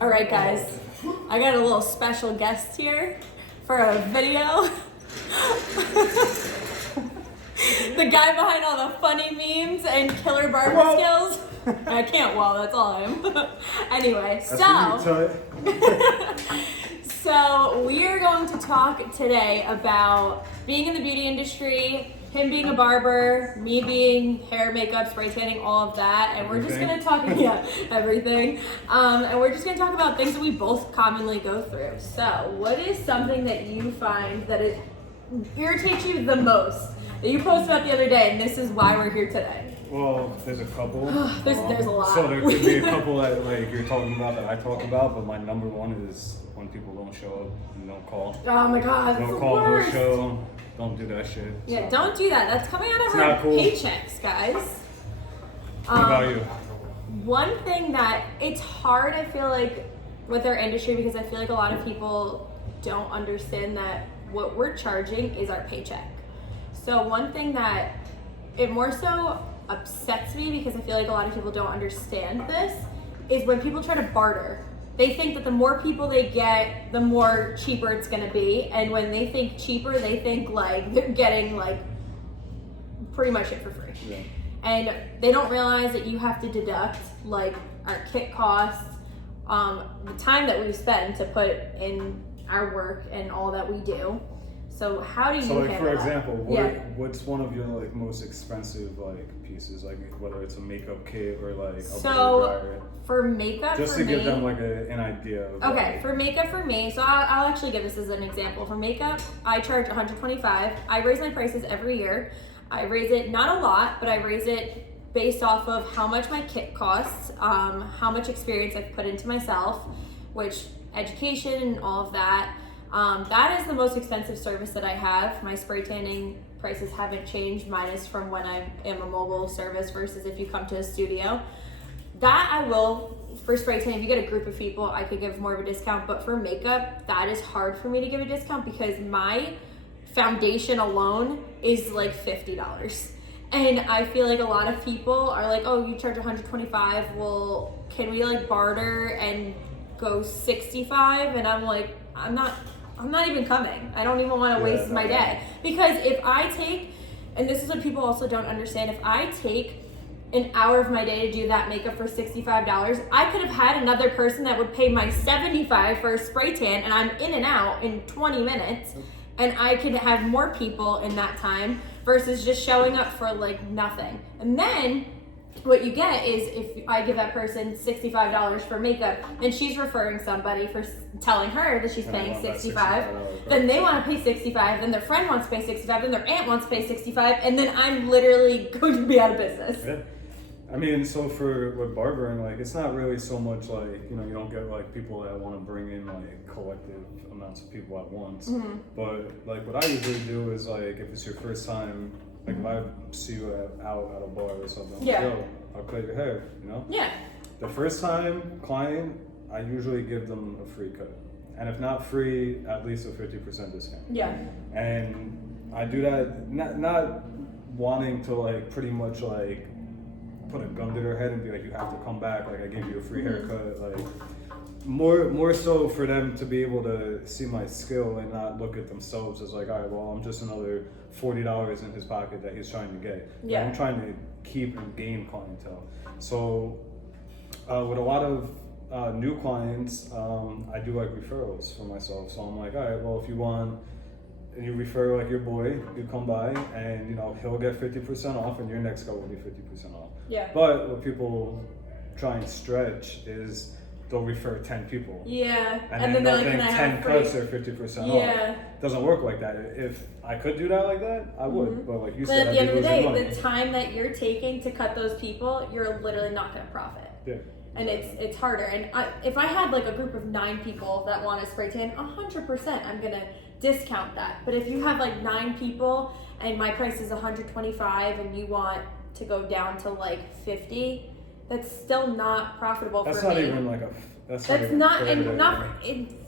All right, guys, I got a little special guest here for a video. The guy behind all the funny memes and killer barber skills. I can't wall, that's all I am. Anyway, so we are going to talk today about being in the beauty industry, him being a barber, me being hair, makeup, spray tanning, all of that, and we're just gonna talk, everything. And we're just gonna talk about things that we both commonly go through. So, what is something that you find that it irritates you the most that you posted about the other day, and this is why we're here today? Well, there's a couple. There's a lot. So there could be a couple that like you're talking about that I talk about, but my number one is when people don't show up and don't call. Oh my god, that's Don't the call, worst. don't show, don't do that shit. Yeah, So, don't do that. That's coming out of It's our not cool. paychecks, guys. What about you? One thing that it's hard, I feel like, with our industry because I feel like a lot of people don't understand that what we're charging is our paycheck. So one thing that it more so upsets me because I feel like a lot of people don't understand this is when people try to barter. They think that the more people they get, the more cheaper it's gonna be. And when they think cheaper, they think like they're getting like pretty much it for free. Yeah. And they don't realize that you have to deduct like our kit costs, the time that we spend to put in our work and all that we do. So how do you So like handle for that? example, Yeah. what's one of your like most expensive like pieces, like whether it's a makeup kit or like a blow So dryer? for makeup, Just for to me, give them like an idea of okay, like, for makeup for me, so I'll actually give this as an example. For makeup, I charge $125. I raise my prices every year. I raise it not a lot, but I raise it based off of how much my kit costs, how much experience I've put into myself, which education and all of that. That is the most expensive service that I have. My spray tanning prices haven't changed, minus from when I am a mobile service versus if you come to a studio. That I will, for spray tanning, if you get a group of people, I could give more of a discount. But for makeup, that is hard for me to give a discount because my foundation alone is like $50. And I feel like a lot of people are like, oh, you charge $125. Well, can we like barter and go $65? And I'm like, I'm not even coming. I don't even want to waste my day. Because if I take, and this is what people also don't understand, if I take an hour of my day to do that makeup for $65, I could have had another person that would pay my $75 for a spray tan, and I'm in and out in 20 minutes, and I could have more people in that time versus just showing up for like nothing. And then what you get is if I give that person $65 for makeup and she's referring somebody for telling her that she's paying $65, then they want to pay $65, then their friend wants to pay $65, then their aunt wants to pay $65, and then I'm literally going to be out of business. Yeah. I mean, so with barbering, like it's not really so much like, you don't get like people that want to bring in like collective amounts of people at once. Mm-hmm. But like what I usually do is like if it's your first time, like if I see you out at a bar or something, Yeah. like, yo, I'll cut your hair, Yeah. The first time client, I usually give them a free cut. And if not free, at least a 50% discount. Yeah. And I do that not wanting to like pretty much like put a gun to their head and be like, you have to come back, like I gave you a free haircut, like more so for them to be able to see my skill and not look at themselves as like, all right, well, I'm just another $40 in his pocket that he's trying to get. Yeah. I'm trying to keep and gain clientele. So with a lot of new clients, I do like referrals for myself. So I'm like, all right, well, if you want, and you refer like your boy, you come by and he'll get 50% off and your next guy will be 50% off. Yeah. But what people try and stretch is they'll refer 10 people. Yeah. And then they're they'll like, think can I 10 have free? cuts are 50% off. Yeah. Doesn't work like that. If I could do that like that, I would. But like you But said, at the I'd end be of the losing day, money. the time that you're taking to cut those people, you're literally not going to profit. Yeah. And it's harder. And if I had like a group of 9 people that want to spray tan, 100% I'm going to discount that. But if you have like 9 people and my price is $125 and you want to go down to like 50, that's still not profitable That's for not me. even like a. That's even not, fair and to- not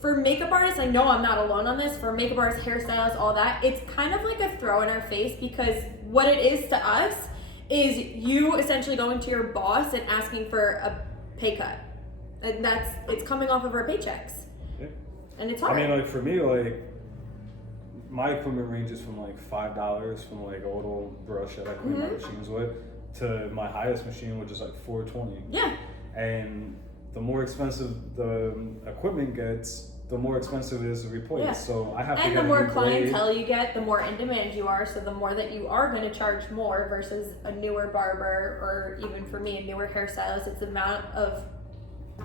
for makeup artists. I know I'm not alone on this. For makeup artists, hairstylists, all that, it's kind of like a throw in our face because what it is to us is you essentially going to your boss and asking for a pay cut. And it's coming off of our paychecks. Yeah. And it's hard. I mean, like for me, like my equipment ranges from like $5 from like a little brush that I clean my machines with to my highest machine, which is like $420. Yeah. And the more expensive the equipment gets, the more expensive it is to replace. Yeah. So I have to And get the a more new blade. clientele you get, the more in demand you are. So the more that you are going to charge more versus a newer barber, or even for me, a newer hairstylist. It's the amount of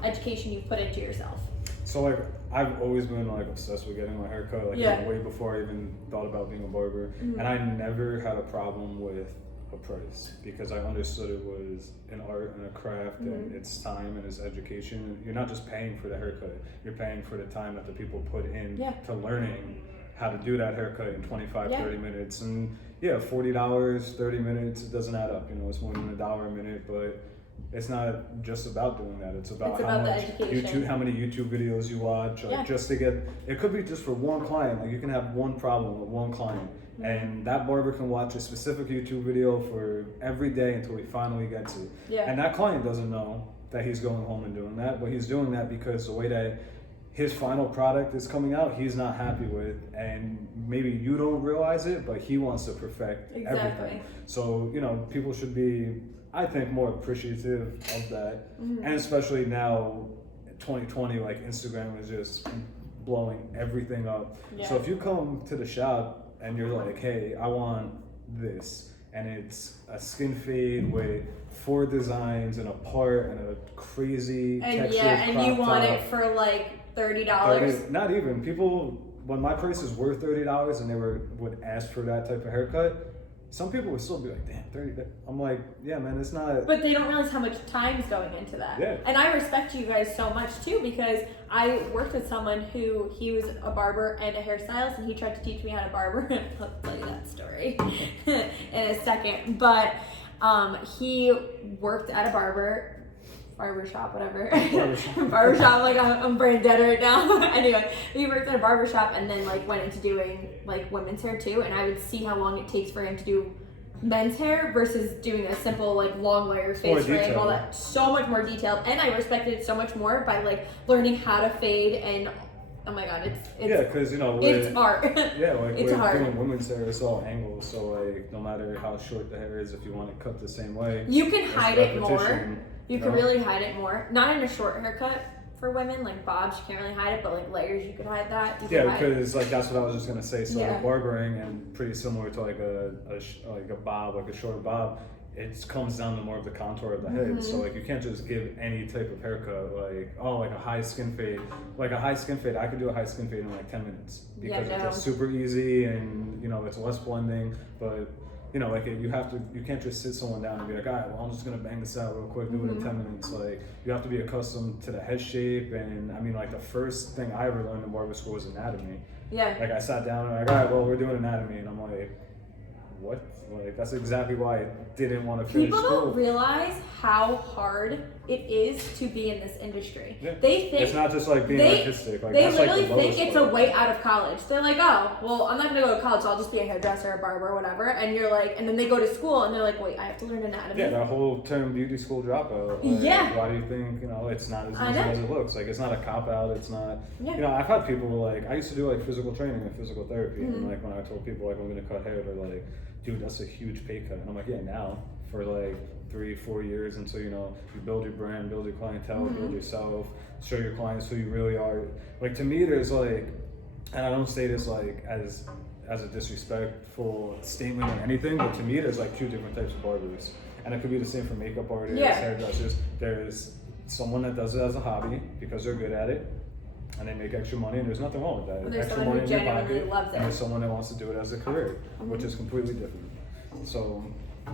education you put into yourself. So like I've always been like obsessed with getting my hair cut, like Yeah. even way before I even thought about being a barber. Mhm. And I never had a problem with a price because I understood it was an art and a craft and it's time and it's education. You're not just paying for the haircut, you're paying for the time that the people put in to learning how to do that haircut in 25, 30 minutes. And yeah, $40, 30 minutes, it doesn't add up. You know, it's more than $1 a minute, but it's not just about doing that. It's about how the much education. how many YouTube videos you watch, like just to get. It could be just for one client. Like you can have one problem with one client, and that barber can watch a specific YouTube video for every day until he finally gets it. Yeah. And that client doesn't know that he's going home and doing that, but he's doing that because the way that his final product is coming out, he's not happy with, and maybe you don't realize it, but he wants to perfect everything. So you know, people should be, I think, more appreciative of that. And especially now, 2020, like Instagram is just blowing everything up. So if you come to the shop and you're like, hey, I want this, and it's a skin fade with 4 designs and a part and a crazy textured and crop you want top, it for like $30. not even. People, when my prices were $30 and they would ask for that type of haircut, some people would still be like, damn, 30. I'm like, yeah, man, it's not. But they don't realize how much time's going into that. Yeah. And I respect you guys so much too, because I worked with someone who, he was a barber and a hairstylist, and he tried to teach me how to barber. I'll tell you that story in a second. But he worked at a barbershop, whatever. Barbershop, like I'm brain dead right now. Anyway, he worked at a barbershop and then like went into doing like women's hair too, and I would see how long it takes for him to do men's hair versus doing a simple like long layer face ring, all that, so much more detailed. And I respected it so much more by like learning how to fade, and oh my god, it's yeah, because you know it's art. Yeah, like it's we're hard. doing women's hair, it's all angles, so like no matter how short the hair is, if you want it cut the same way, you can hide it more. You know? can really hide it more. Not in a short haircut for women, like bobs, you can't really hide it, but like layers, you could hide that. Because like that's what I was just gonna say. So Yeah. like barbering, and pretty similar to like a bob, like a short bob, it comes down to more of the contour of the head. So like you can't just give any type of haircut, like like a high skin fade. Like a high skin fade, I could do a high skin fade in like 10 minutes because it's just super easy, and you know it's less blending, but. You know, like you can't just sit someone down and be like, all right, well, I'm just gonna bang this out real quick, do it in 10 minutes. Like, you have to be accustomed to the head shape, and I mean, like the first thing I ever learned in barber school was anatomy. Yeah. Like I sat down and like, all right, well, we're doing anatomy, and I'm like, what? Like that's exactly why I didn't want to finish People school. don't realize how hard it is to be in this industry. Yeah. They think it's not just like being artistic. Like they that's literally like the think lowest it's part. a way out of college. They're like, oh, well, I'm not gonna go to college, so I'll just be a hairdresser, a barber, or whatever. And you're like, and then they go to school and they're like, wait, I have to learn anatomy. Yeah, that whole term beauty school dropout. Like, Yeah. Why do you think, it's not as easy as it looks? Like, it's not a cop out. It's not, I've had people like, I used to do like physical training and physical therapy. And like when I told people like I'm going to cut hair, they're like, dude, that's a huge pay cut. And I'm like, yeah, now for like 3-4 years until, you build your brand, build your clientele, build yourself, show your clients who you really are. Like to me, there's like, and I don't say this like as a disrespectful statement or anything, but to me, there's like 2 different types of barbers. And it could be the same for makeup artists, hairdressers. There's someone that does it as a hobby because they're good at it and they make extra money, and there's nothing wrong with that. There's extra someone money who in your genuinely pocket, loves it. and there's someone that wants to do it as a career, which is completely different. So,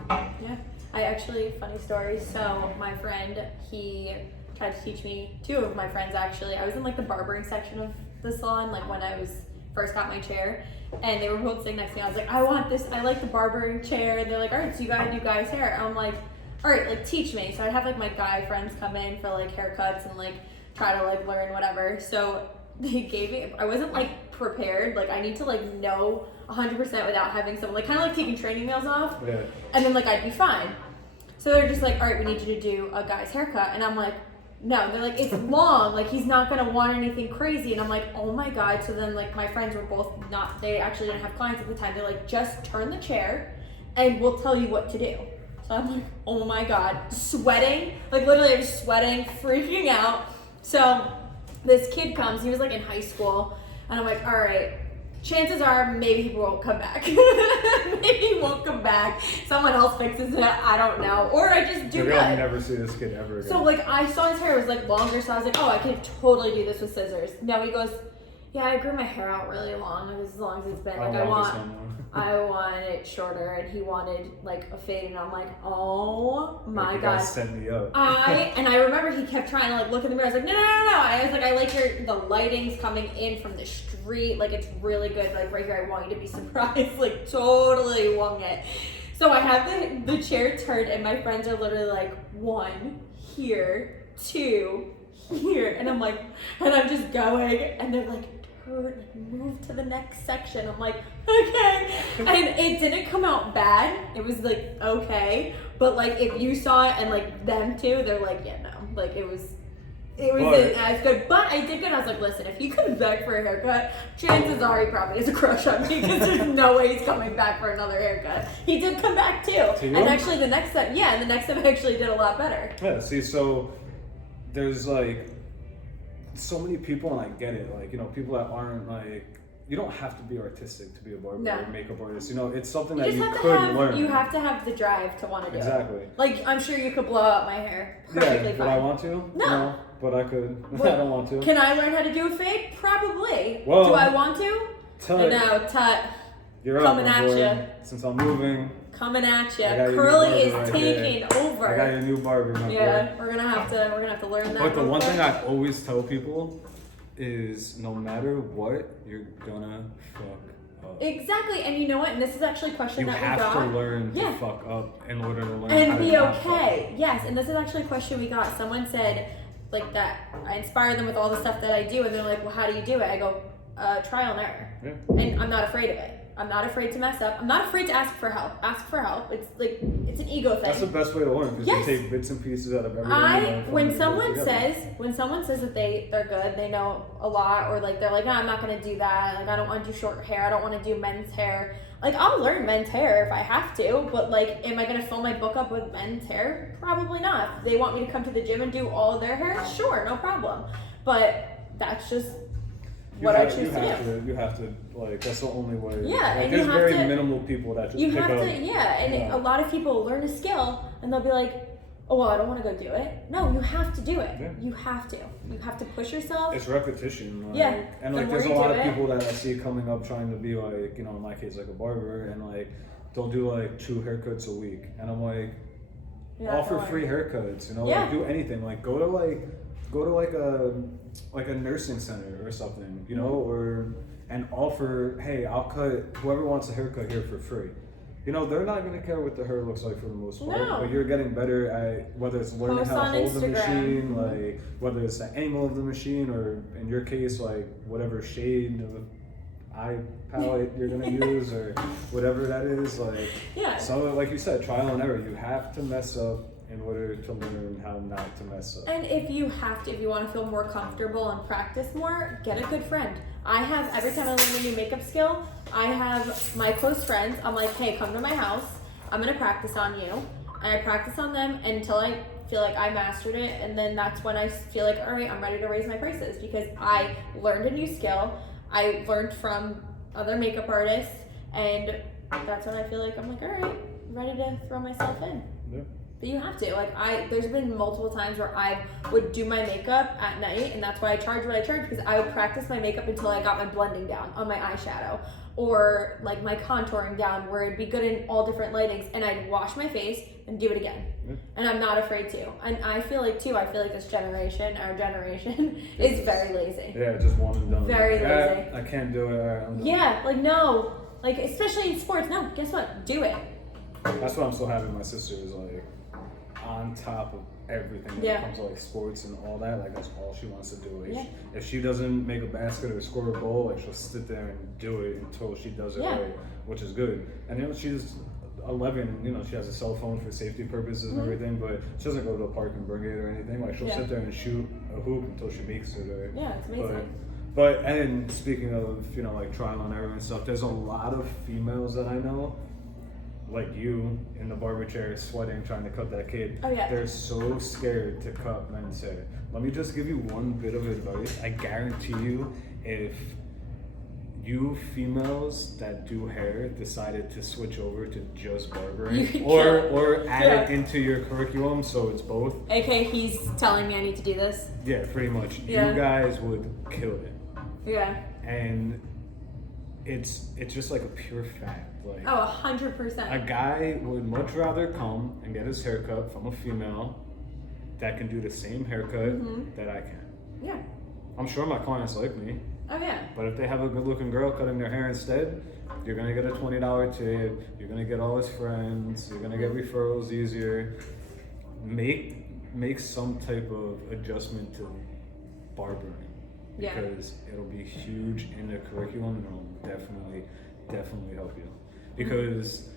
yeah. I actually, funny story. So my friend, he tried to teach me, 2 of my friends actually. I was in like the barbering section of the salon, like when I first got my chair, and they were both sitting next to me. I was like, I want this, I like the barbering chair. And they're like, all right, so you gotta do guys' hair. And I'm like, all right, like teach me. So I'd have like my guy friends come in for like haircuts and like try to like learn whatever. So they gave me, I wasn't like prepared. Like I need to like know 100% without having someone, like kind of like taking training wheels off. yeah. And then like I'd be fine. So they're just like, all right, we need you to do a guy's haircut. And I'm like, no, they're like, it's long, like he's not gonna want anything crazy. And I'm like, oh my God. So then like my friends were both not, they actually didn't have clients at the time. They're like, just turn the chair and we'll tell you what to do. So I'm like, oh my God, sweating, like literally I was sweating, freaking out. So this kid comes, he was like in high school, and I'm like, all right, chances are maybe he won't come back. Maybe he won't come back. Someone else fixes it, I don't know. Or I just do Maybe good. I'll never see this kid ever again. So like I saw his hair was like longer, so I was like, oh, I could totally do this with scissors. No, he goes, yeah, I grew my hair out really long, as long as it's been. Like I want it shorter, and he wanted like a fade, and I'm like, oh my you God. guys set me up. And I remember he kept trying to like look in the mirror. I was like, no. I was like, I like the lighting's coming in from the street, like it's really good. Like right here, I want you to be surprised. Like totally wung it. So I have the chair turned, and my friends are literally like, 1 here, 2 here, and I'm like, and I'm just going, and they're like, move to the next section. I'm like, okay. And it didn't come out bad. It was like okay, but like if you saw it and like them too, they're like, yeah, no, like it wasn't as good. But I did good. I was like, listen, if he comes back for a haircut, chances are he probably has a crush on me, because there's no way he's coming back for another haircut. He did come back too. And actually the next time I actually did a lot better. Yeah, see, so there's like so many people, and I get it, like, you know, people that aren't like, you don't have to be artistic to be a barber or makeup artist, you know, it's something that you could learn. You have to have the drive to want to do exactly. it. Like, I'm sure you could blow out my hair perfectly fine. Would I want to? No, but I could. I don't want to. Can I learn how to do a fade? Probably. Well, do I want to? Tut. No, Tut. You're coming up, at you. Since I'm moving. Coming at you. Curly is taking over. I got your new barber, my boy. We're gonna have to learn that. But the one thing I always tell people is, no matter what, you're gonna fuck up. Exactly, and you know what? And this is actually a question that we got. You have to learn to fuck up in order to learn and how be to okay. Yes, and this is actually a question we got. Someone said like that. I inspire them with all the stuff that I do, and they're like, "Well, how do you do it?" I go, "Trial and error." Yeah. And I'm not afraid of it. I'm not afraid to mess up. I'm not afraid to ask for help. Ask for help. It's like, it's an ego thing. That's the best way to learn, because you take bits and pieces out of everything. When someone says that they're good, they know a lot, or like they're like, no, I'm not gonna do that. Like I don't want to do short hair. I don't want to do men's hair. Like I'll learn men's hair if I have to, but like, am I gonna fill my book up with men's hair? Probably not. If they want me to come to the gym and do all of their hair, sure, no problem. But that's just what I choose to do. You have to, like, that's the only way. Yeah, like, and there's you have very to, minimal people that just you pick have up. to, and a lot of people learn a skill and they'll be like, oh, well, I don't want to go do it. No, you have to do it. Yeah. You have to push yourself. It's repetition. Like, yeah. And like, there's a lot of people that I see coming up trying to be like, you know, in my case, like a barber, and like they'll do like 2 haircuts a week, and I'm like, offer free haircuts, you know, like do anything, like go to like a nursing center or something, you know, and offer, hey, I'll cut whoever wants a haircut here for free. You know, they're not gonna care what the hair looks like for the most part, but you're getting better at whether it's learning how to hold the machine, like whether it's the angle of the machine, or in your case, like whatever shade of eye palette you're gonna use, or whatever that is, like. Yeah. So, like you said, trial and error. You have to mess up in order to learn how not to mess up. And if you want to feel more comfortable and practice more, get a good friend. I have, every time I learn a new makeup skill, I have my close friends. I'm like, hey, come to my house. I'm going to practice on you. And I practice on them until I feel like I mastered it. And then that's when I feel like, all right, I'm ready to raise my prices, because I learned a new skill. I learned from other makeup artists. And that's when I feel like I'm like, all right, ready to throw myself in. Yeah. But you have to, like, there's been multiple times where I would do my makeup at night, and that's why I charge what I charge, because I would practice my makeup until I got my blending down on my eyeshadow, or like my contouring down, where it'd be good in all different lightings, and I'd wash my face and do it again. Yeah. And I'm not afraid to. And I feel like this generation, our generation, is very lazy. Yeah, just one and done. Very lazy. I can't do it. I'm done. Yeah, like no, like especially in sports. No, guess what? Do it. That's why I'm so happy my sister is like on top of everything when it comes to like sports and all that. Like that's all she wants to do. Like if she doesn't make a basket or score a goal, like she'll sit there and do it until she does it right, which is good. And you know, she's 11, and you know she has a cell phone for safety purposes and everything, but she doesn't go to the park and bring it or anything. Like she'll sit there and shoot a hoop until she makes it. Or, Yeah, it's amazing. but and speaking of, you know, like trial and error and stuff, there's a lot of females that I know, like you, in the barber chair sweating trying to cut that kid. Oh, yeah. They're so scared to cut men's hair. Let me just give you one bit of advice. I guarantee you, if you females that do hair decided to switch over to just barbering or add it into your curriculum so it's both. AK, he's telling me I need to do this. Yeah, pretty much. Yeah. You guys would kill it. Yeah. And it's just like a pure fact. Like, Oh, 100%. a guy would much rather come and get his haircut from a female that can do the same haircut that I can. Yeah. I'm sure my clients like me, Oh, yeah. but if they have a good-looking girl cutting their hair instead, you're gonna get a $20 tip. You're gonna get all his friends. You're gonna get referrals easier. Make some type of adjustment to barbering. Yeah. Because it'll be huge in the curriculum and it'll definitely help you. Because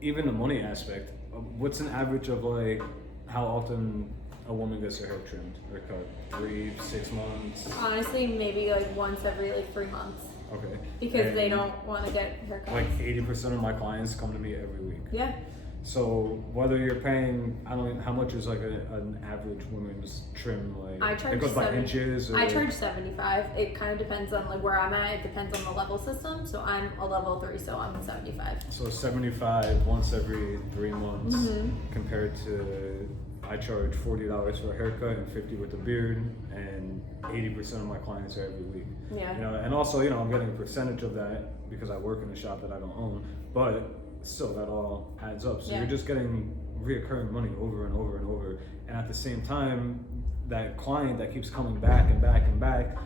even the money aspect, what's an average of like how often a woman gets her hair trimmed or cut? 3-6 months? Honestly, maybe like once every like 3 months. Okay. Because And they don't want to get haircuts. like 80% of my clients come to me every week. Yeah. So whether you're paying, I don't know, how much is like an average woman's trim? Like I charge it goes by 70 inches. Or, I charge 75. It kind of depends on like where I'm at. It depends on the level system. So I'm a level 3, so I'm 75. So 75 once every 3 months, Mm-hmm. compared to I charge $40 for a haircut and $50 with the beard, and 80% of my clients are every week. Yeah. You know, and also, you know, I'm getting a percentage of that because I work in a shop that I don't own, but still that all adds up. So Yeah. you're just getting reoccurring money over and over and over, and at the same time, that client that keeps coming back and back and back,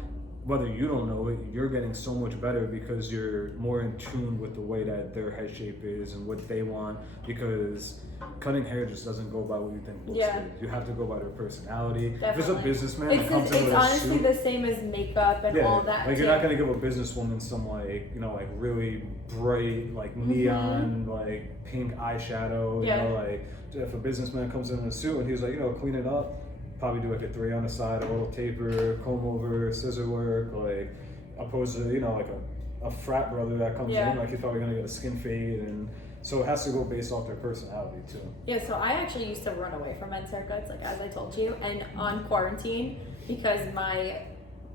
whether you don't know it, you're getting so much better because you're more in tune with the way that their head shape is and what they want, because cutting hair just doesn't go by what you think looks Yeah. good. You have to go by their personality. If Definitely. it's a businessman that It's, comes in it's with a honestly suit, the same as makeup and all that. like too. you're not gonna give a businesswoman some like, you know, like really bright, like neon, like pink eyeshadow. Yeah. You know, like if a businessman comes in a suit and he's like, you know, clean it up, probably do like a 3 on the side, a little taper, comb over, scissor work, like opposed to, you know, like a frat brother that comes Yeah. in, like he's probably gonna get a skin fade, and so it has to go based off their personality too. Yeah, so I actually used to run away from men's haircuts, like as I told you, and on quarantine, because my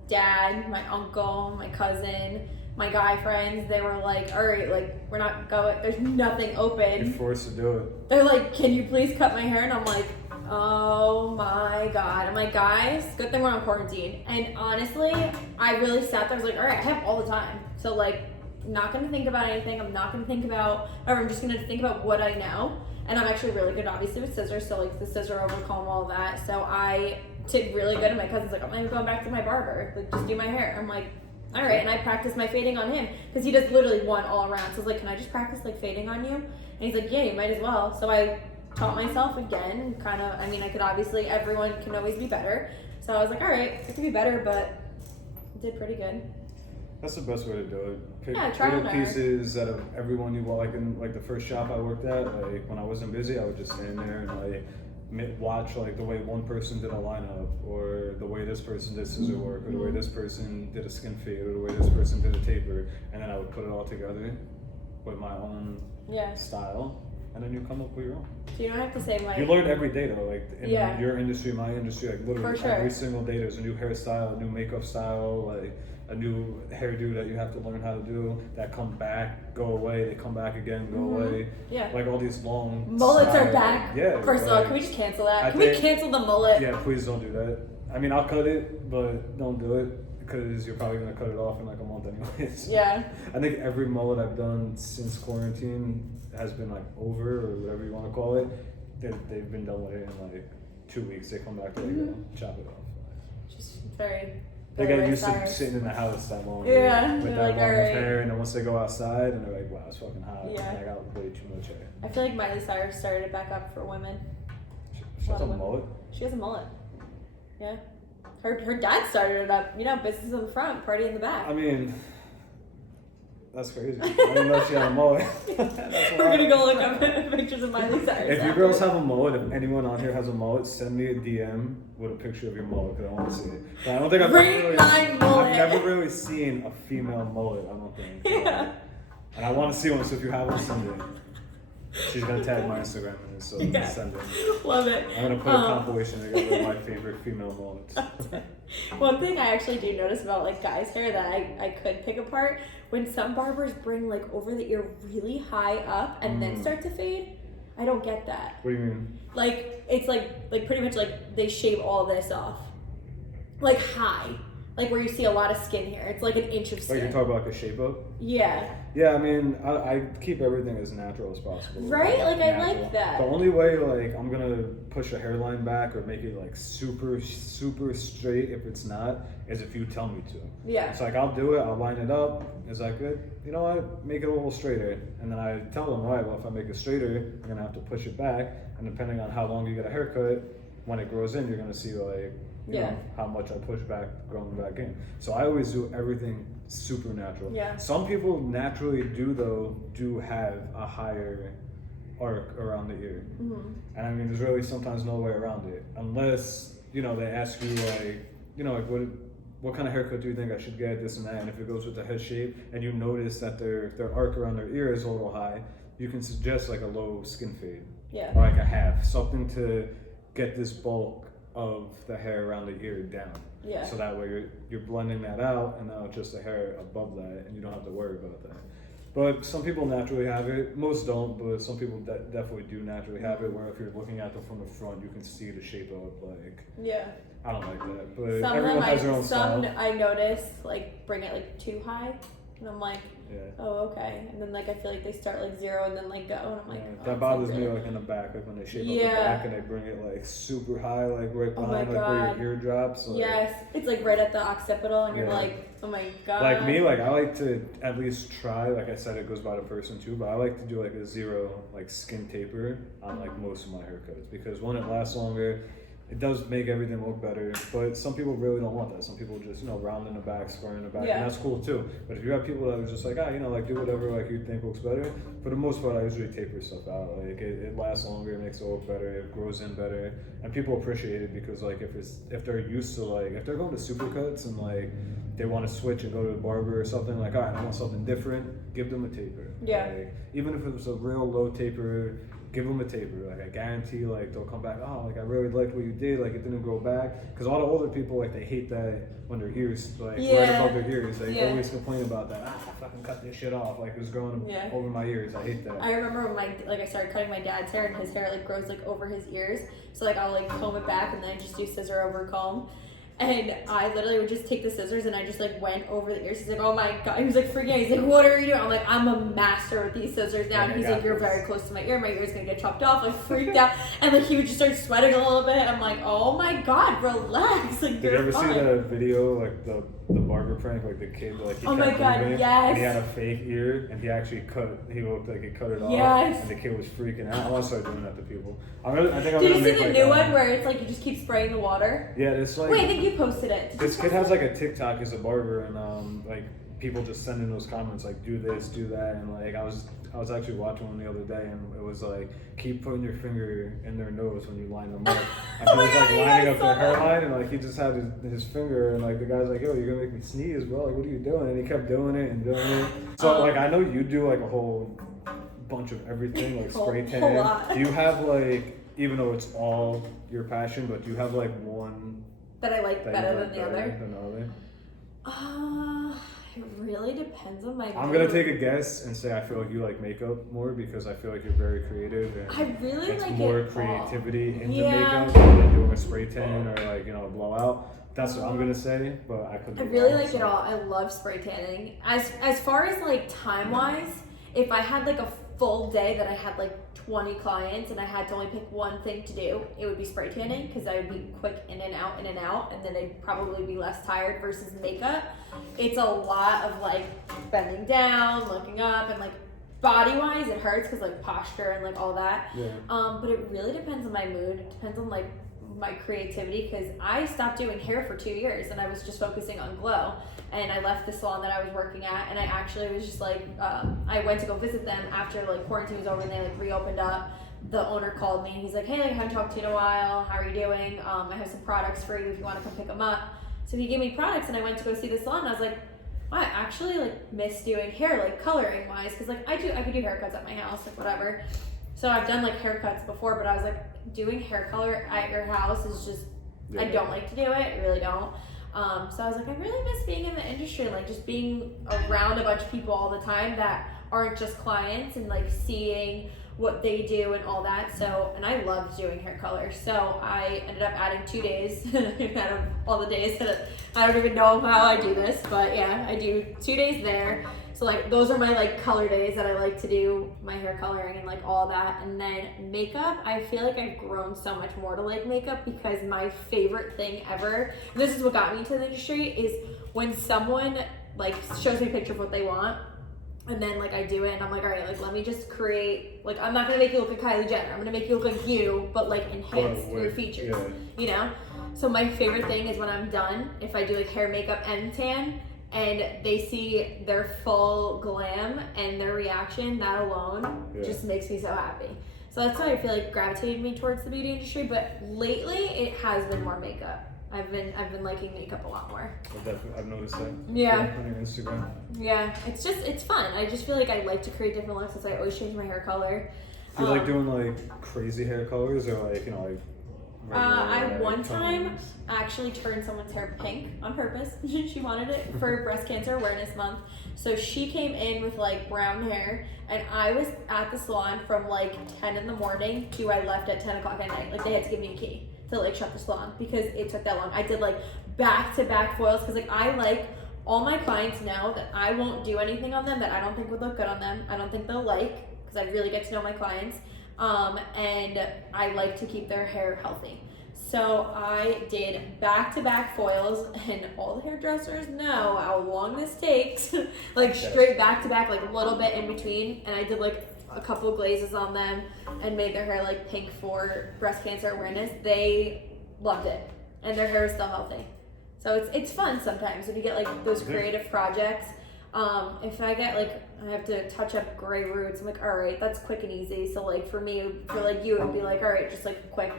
dad, my uncle, my cousin, my guy friends, they were like, all right, like we're not going, there's nothing You're open. forced to do it. They're like, can you please cut my hair? And I'm like, oh my God. I'm like, guys, good thing we're on quarantine. And honestly, I really sat there, I was like, all right, I have all the time. So like, I'm not gonna think about anything. I'm not gonna think about, or I'm just gonna think about what I know. And I'm actually really good, obviously, with scissors. So like the scissor over comb, all that. So I did really good. And my cousin's like, I'm not even going back to my barber. Like, just do my hair. I'm like, all right. And I practiced my fading on him because he does literally one all around. So I was like, can I just practice like fading on you? And he's like, yeah, you might as well. So I taught myself again, kind of, I mean, I could obviously, everyone can always be better. So I was like, all right, I could be better, but I did pretty good. That's the best way to do it. Pick Yeah, trial little and error. pieces out of everyone you want. Like in like the first shop I worked at, like when I wasn't busy, I would just stand there and like watch like the way one person did a lineup, or the way this person did scissor work, or the way this person did a skin fade, or the way this person did a taper, and then I would put it all together with my own Yeah. style, and then you come up with your own. So you don't have to say like, You learn every day though, like in Yeah. your industry, my industry, like literally For sure. every single day there's a new hairstyle, a new makeup style, like a new hairdo that you have to learn how to do, that come back, go away, they come back again, go away. yeah. Like all these long Mullets are style- back. Yeah. First of all, like, can we just cancel that? I Can we think- cancel the mullet? yeah, please don't do that. I mean, I'll cut it, but don't do it because you're probably gonna cut it off in like a month anyways. Yeah. I think every mullet I've done since quarantine has been like over, or whatever you want to call it. They've been done with it in like 2 weeks. They come back, they go, chop it off. Just very. They very get used to Cyrus. sitting in the house that long. Yeah, with they're that like, long of "Alright." hair, and then once they go outside, and they're like, wow, it's fucking hot. Yeah. And I got way too much hair. I feel like Miley Cyrus started it back up for women. She has lot a of women. mullet. She has a mullet. Yeah. Her dad started it up. You know, business in the front, party in the back. I mean, That's crazy. I didn't know she had a mullet. That's We're gonna go look up pictures of Miley Cyrus. If you girls have a mullet, if anyone on here has a mullet, send me a DM with a picture of your mullet because I want to see it. But I don't think I've never really seen a female mullet. I don't think. Yeah. And I want to see one. So if you have one, send it. She's gonna tag my Instagram in this, so Yeah. send it. Love it. I'm gonna put a compilation together of my favorite female mullets. One thing I actually do notice about like guys' hair that I could pick apart, when some barbers bring like over the ear really high up and then start to fade, I don't get that. What do you mean? Like it's like pretty much like they shave all this off, like high, like where you see a lot of skin here. It's like an inch of skin. Like you're talking about like a shape up? Yeah. Yeah, I mean, I keep everything as natural as possible. Right? Like I Natural. like that. The only way, like, I'm gonna push a hairline back or make it like super straight if it's not, is if you tell me to. Yeah. It's like I'll do it, I'll line it up. Is that good? You know what? Make it a little straighter. And then I tell them, all right, well, if I make it straighter, I'm gonna have to push it back. And depending on how long you get a haircut, when it grows in, you're gonna see like, you know, how much I push back, growing back in. So I always do everything super natural. Yeah. Some people naturally do have a higher arc around the ear. Mm-hmm. And I mean, there's really sometimes no way around it. Unless, you know, they ask you like, you know, like what kind of haircut do you think I should get, this and that, and if it goes with the head shape and you notice that their arc around their ear is a little high, you can suggest like a low skin fade. Yeah. Or like a half, something to get this bulk of the hair around the ear down. Yeah. So that way you're blending that out, and now it's just the hair above that, and you don't have to worry about that. But some people naturally have it. Most don't, but some people definitely do naturally have it. Where if you're looking at them from the front, you can see the shape of like. Yeah. I don't like that, but Some everyone has their own some style. I notice like bring it like too high, and I'm like, Yeah. oh okay, and then like I feel like they start like zero and then like go, and I'm like, Yeah, oh, that it's, bothers like, me really- like in the back, like when they shape up Yeah. the back and they bring it like super high, like right Oh my behind like where God. your ear drops. Like, Yes, it's like right at the occipital, and you're Yeah. like, oh my god. Like me, like I like to at least try. Like I said, it goes by the person too, but I like to do like a zero like skin taper on like most of my haircuts because one, it lasts longer. It does make everything look better, but some people really don't want that. Some people just, you know, round in the back, square in the back, Yeah. and that's cool too. But if you have people that are just like, you know, like do whatever like you think looks better, for the most part, I usually taper stuff out. Like it lasts longer, it makes it look better, it grows in better, and people appreciate it because like if they're used to like if they're going to supercuts and like they want to switch and go to the barber or something, like all right, I want something different, give them a taper. Yeah. Like, even if it was a real low taper. Give them a taper. Like I guarantee, like they'll come back. Oh, like I really liked what you did. Like it didn't grow back. Because all the older people, like they hate that when their ears, like right above their ears. They always complain about that. I fucking cut this shit off. Like it was growing over my ears. I hate that. I remember when I started cutting my dad's hair, and his hair like grows like over his ears. So like I'll like comb it back, and then I just do scissor over comb. And I literally would just take the scissors and I just like went over the ears. He's like, oh my god. He was like freaking out. He's like, what are you doing? I'm like, I'm a master with these scissors now. And he's like, you're very close to my ear. My ear's gonna get chopped off. Like freaked out. And like he would just start sweating a little bit. I'm like, oh my god, relax. Like Did you ever see the video, like the barber prank, like the kid, like he Oh my kept god, moving, yes. and he had a fake ear, and he actually he looked like he cut it off, Yes. and the kid was freaking out. I want to start doing that to people. I think I'm Did gonna you see make the like new one where it's like you just keep spraying the water? Yeah, it's like. Wait, I think you posted it. Did This you kid post has like a TikTok as a barber, and like people just send in those comments like do this, do that, and like I was actually watching one the other day, and it was like keep putting your finger in their nose when you line them up, and he was like lining up their hairline, and like he just had his finger, and like the guy's like, yo, you're gonna make me sneeze, bro, like what are you doing? And he kept doing it and doing it. So like I know you do like a whole bunch of everything, like spray tan. Do you have like, even though it's all your passion, but do you have like one that I like better than the other? Than the other? It really depends on my I'm gonna take a guess and say I feel like you like makeup more because I feel like you're very creative and I really it's like more it creativity into Yeah. makeup than doing a spray tan or like, you know, a blowout. That's what I'm gonna say, but I could be I really wrong, like so. it all. I love spray tanning. As far as like time wise, if I had like a full day that I had like 20 clients and I had to only pick one thing to do, it would be spray tanning because I would be quick in and out, and then I'd probably be less tired versus makeup. It's a lot of like bending down, looking up, and like body wise it hurts because like posture and like all that. Yeah. But it really depends on my mood. It depends on like my creativity, because I stopped doing hair for 2 years and I was just focusing on glow. And I left the salon that I was working at, and I actually was just like, I went to go visit them after like quarantine was over and they like reopened up. The owner called me and he's like, hey, I haven't talked to you in a while. How are you doing? I have some products for you if you want to come pick them up. So he gave me products and I went to go see the salon. And I was like, wow, I actually like miss doing hair, like coloring wise, because like I could do haircuts at my house, like whatever. So I've done like haircuts before, but I was like, doing hair color at your house is just, I don't like to do it. I really don't. So I was like, I really miss being in the industry, like just being around a bunch of people all the time that aren't just clients, and like seeing what they do and all that. So, and I loved doing hair color. So I ended up adding 2 days out of all the days that I don't even know how I do this, but yeah, I do 2 days there. So like those are my like color days that I like to do my hair coloring and like all that. And then makeup, I feel like I've grown so much more to like makeup, because my favorite thing ever, and this is what got me into the industry, is when someone like shows me a picture of what they want, and then like I do it and I'm like, all right, like let me just create, like I'm not gonna make you look like Kylie Jenner, I'm gonna make you look like you, but like enhance your features, you know? So my favorite thing is when I'm done, if I do like hair, makeup, and tan, and they see their full glam and their reaction, that alone just makes me so happy. So that's why I feel like gravitated me towards the beauty industry, but lately it has been more makeup. I've been liking makeup a lot more. I've noticed that. Yeah. On your Instagram. Yeah, it's fun. I just feel like I like to create different looks, since I always change my hair color. Do you like doing like crazy hair colors, or like, you know, like I one time actually turned someone's hair pink on purpose. She wanted it for Breast Cancer Awareness Month. So she came in with like brown hair, and I was at the salon from like 10 in the morning to I left at 10 o'clock at night. Like they had to give me a key to like shut the salon because it took that long. I did like back-to-back foils, because like I like, all my clients know that I won't do anything on them that I don't think would look good on them. I don't think they'll like, because I really get to know my clients. And I like to keep their hair healthy. So I did back-to-back foils, and all the hairdressers know how long this takes. Like straight back-to-back, like a little bit in between. And I did like a couple of glazes on them and made their hair like pink for Breast Cancer Awareness. They loved it, and their hair is still healthy. So it's fun sometimes when you get like those creative projects. If I get like, I have to touch up gray roots, I'm like, all right, that's quick and easy. So like for me, for like you, it would be like, all right, just like quick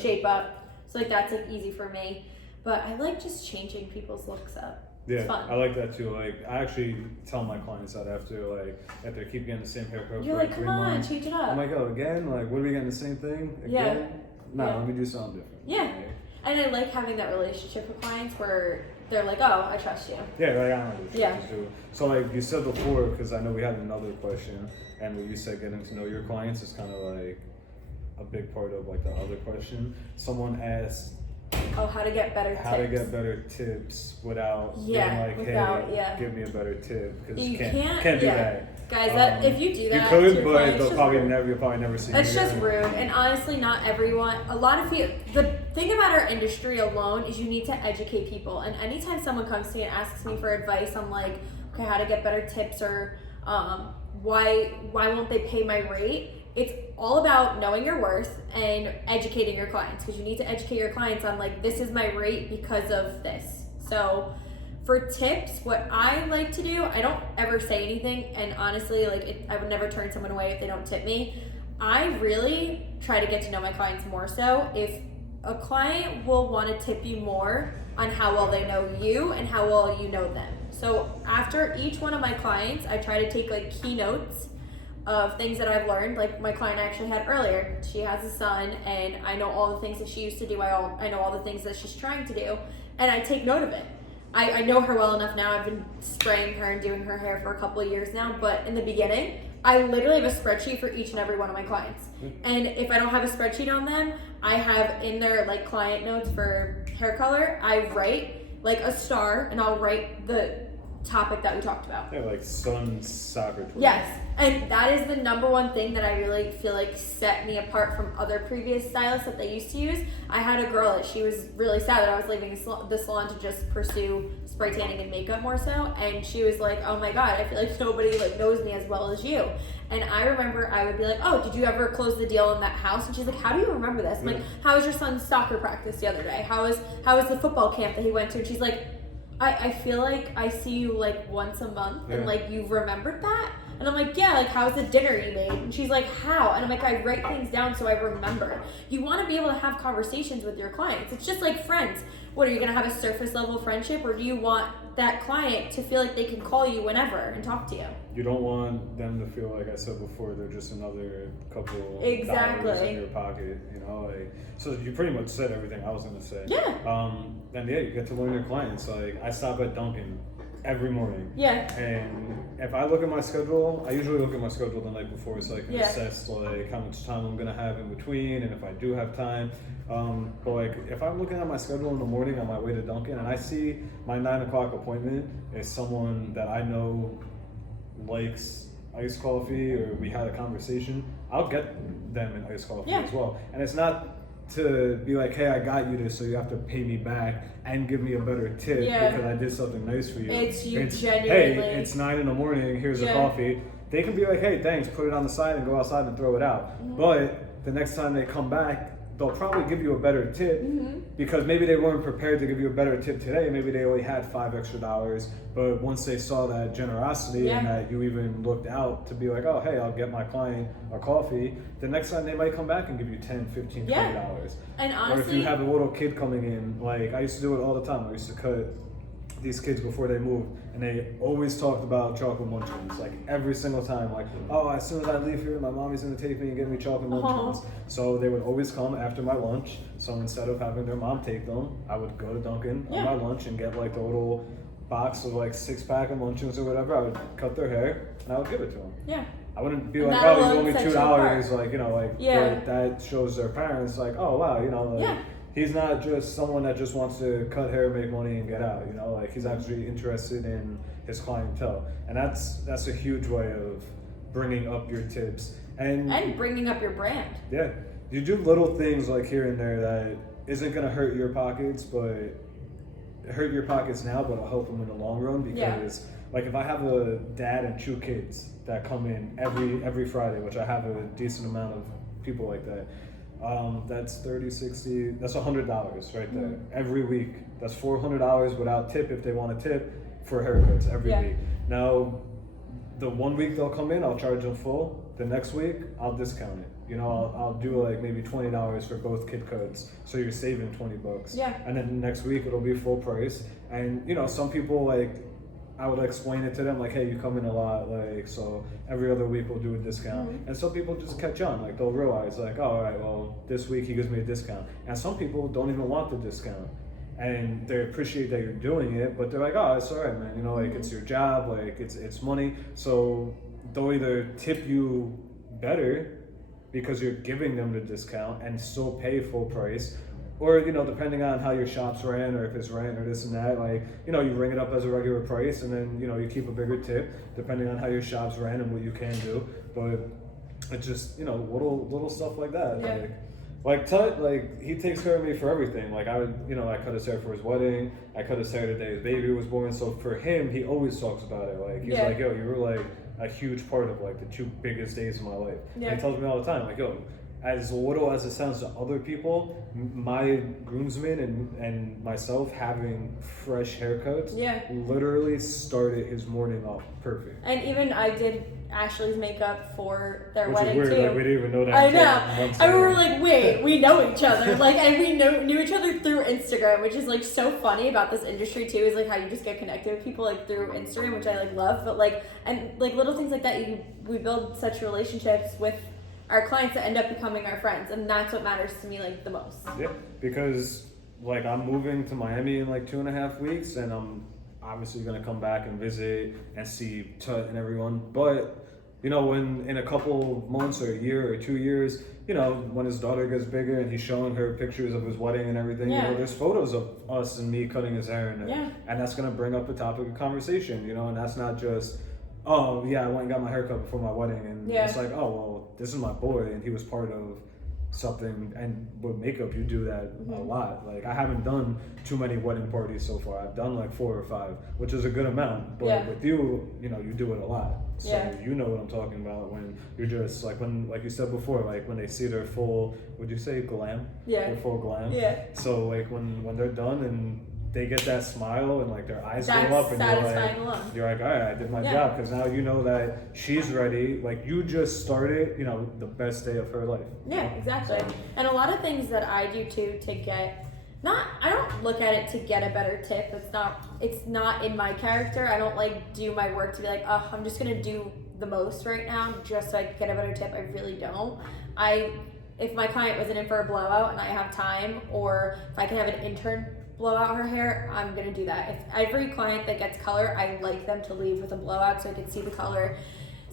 shape up. So like that's like easy for me. But I like just changing people's looks up. Yeah, I like that too. Like I actually tell my clients that after they keep getting the same haircut You're for like, come on, change it up. I'm like, oh, again? Like, what are we getting the same thing again? Yeah. No, let me do something different. Yeah. And I like having that relationship with clients where they're like, oh, I trust you. Yeah, like I know what Yeah. do. So like you said before, because I know we had another question, and when you said getting to know your clients is kind of like a big part of like the other question. Someone asked, oh, how to get better tips. How to get better tips without being like, hey, give me a better tip, because you can't do that. Guys, if you do that, you could, but you'll probably never see. It's just rude, and honestly, not everyone. A lot of people. The thing about our industry alone is you need to educate people. And anytime someone comes to me and asks me for advice on like, okay, how to get better tips, or why won't they pay my rate? It's all about knowing your worth and educating your clients, because you need to educate your clients on like, this is my rate because of this. So for tips, what I like to do, I don't ever say anything, and honestly, like I would never turn someone away if they don't tip me. I really try to get to know my clients more. So if a client will want to tip you more on how well they know you and how well you know them. So after each one of my clients, I try to take like keynotes of things that I've learned. Like my client I actually had earlier, she has a son, and I know all the things that she used to do. I know all the things that she's trying to do, and I take note of it. I know her well enough now. I've been spraying her and doing her hair for a couple of years now, but in the beginning, I literally have a spreadsheet for each and every one of my clients. And if I don't have a spreadsheet on them, I have in their like client notes for hair color, I write like a star, and I'll write the topic that we talked about. Yeah, like son's soccer tournament. Yes, and that is the number one thing that I really feel like set me apart from other previous stylists that they used to use. I had a girl that she was really sad that I was leaving the salon to just pursue spray tanning and makeup more so, and she was like, oh my god, I feel like nobody like knows me as well as you. And I remember I would be like, oh, did you ever close the deal in that house? And she's like, how do you remember this? I'm like, how was your son's soccer practice the other day? How was the football camp that he went to? And she's like, I feel like I see you like once a month and like you remembered that. And I'm like, yeah, like how's the dinner you made? And she's like, how? And I'm like, I write things down so I remember. You want to be able to have conversations with your clients. It's just like friends. What, are you going to have a surface level friendship, or do you want that client to feel like they can call you whenever and talk to you? You don't want them to feel, like I said before, they're just another couple Exactly. dollars in your pocket, you know? Like, so you pretty much said everything I was going to say. Yeah. And yeah, you get to learn your clients. Like, I stop at Dunkin' every morning. Yeah. And if I look at my schedule, I usually look at my schedule the night before so I can assess like how much time I'm gonna have in between and if I do have time. But like if I'm looking at my schedule in the morning on my way to Dunkin' and I see my 9 o'clock appointment is someone that I know likes iced coffee or we had a conversation, I'll get them an iced coffee as well. And it's not to be like, hey, I got you this, so you have to pay me back and give me a better tip because I did something nice for you. It's genuinely. Hey, it's 9 in the morning, here's a coffee. They can be like, hey, thanks, put it on the side and go outside and throw it out. But the next time they come back, they'll probably give you a better tip because maybe they weren't prepared to give you a better tip today. Maybe they only had $5 extra. But once they saw that generosity and that you even looked out to be like, oh, hey, I'll get my client a coffee, the next time they might come back and give you $10, $15, $20. And honestly, or if you have a little kid coming in, like I used to do it all the time. I used to cut these kids before they moved, and they always talked about chocolate munchkins, like every single time, like, oh, as soon as I leave here, my mommy's gonna take me and give me chocolate munchkins. So they would always come after my lunch. So instead of having their mom take them, I would go to Dunkin' on my lunch and get like the little box of like 6-pack of munchkins or whatever. I would cut their hair and I would give it to them. Yeah. I wouldn't be like, oh, you owe me $2, like, you know, like, but that shows their parents, like, oh, wow, you know, like, he's not just someone that just wants to cut hair, make money, and get out, you know, like, he's actually interested in his clientele. And that's a huge way of bringing up your tips. And bringing up your brand. Yeah. You do little things, like, here and there that isn't going to hurt your pockets, but hurt your pockets now, but it'll help them in the long run because... Like if I have a dad and 2 kids that come in every Friday, which I have a decent amount of people like that, that's 30, 60, that's $100 right there every week. That's $400 without tip if they want a tip for haircuts every week. Now, the 1 week they'll come in, I'll charge them full. The next week, I'll discount it. You know, I'll do like maybe $20 for both kid cuts, so you're saving $20. Yeah. And then the next week it'll be full price. And you know, some people like, I would explain it to them like, hey, you come in a lot, like, so every other week we'll do a discount. And some people just catch on, like they'll realize like, oh, all right, well, this week he gives me a discount. And some people don't even want the discount. And they appreciate that you're doing it, but they're like, oh, it's all right, man. You know, like it's your job, like it's money. So they'll either tip you better because you're giving them the discount and still pay full price, or, you know, depending on how your shop's ran or if it's rent or this and that, like, you know, you ring it up as a regular price and then, you know, you keep a bigger tip depending on how your shop's ran and what you can do. But it's just, you know, little stuff like that. Yeah. Like Tut, like, he takes care of me for everything. Like, I would, you know, I cut his hair for his wedding. I cut his hair the day his baby was born. So for him, he always talks about it. Like, he's like, yo, you were, like, a huge part of, like, the 2 biggest days of my life. And he tells me all the time, like, yo, as little as it sounds to other people, my groomsmen and myself having fresh haircuts literally started his morning off perfect. And even I did Ashley's makeup for their Which wedding is weird, too. like we didn't even know that. I know. And we were like, wait, we know each other. Like, and we knew each other through Instagram, which is like so funny about this industry too, is like how you just get connected with people like through Instagram, which I like love. But like, and like little things like that, we build such relationships with our clients that end up becoming our friends, and that's what matters to me like the most. Yeah, because like I'm moving to Miami in like 2.5 weeks, and I'm obviously gonna come back and visit and see Tut and everyone. But you know, when in a couple months or a year or 2 years, you know, when his daughter gets bigger and he's showing her pictures of his wedding and everything, you know, there's photos of us and me cutting his hair, and that's gonna bring up a topic of conversation, you know, and that's not just, oh yeah, I went and got my haircut before my wedding, and it's like, oh well, this is my boy, and he was part of something. And with makeup, you do that a lot. Like, I haven't done too many wedding parties so far. I've done like 4 or 5, which is a good amount. But with you, you know, you do it a lot. So you know what I'm talking about when you're just like, when, like you said before, like when they see their full, would you say glam? Their full glam. So like when they're done and they get that smile and like their eyes go up, and you're like, all right, I did my job, because now you know that she's ready. Like, you just started, you know, the best day of her life. Exactly. So. And a lot of things that I do too to get, I don't look at it to get a better tip. It's not in my character. I don't like do my work to be like, oh, I'm just gonna do the most right now just so I can get a better tip. I really don't. If my client wasn't in for a blowout and I have time, or if I can have an intern blow out her hair, I'm gonna do that. If every client that gets color, I like them to leave with a blowout so I can see the color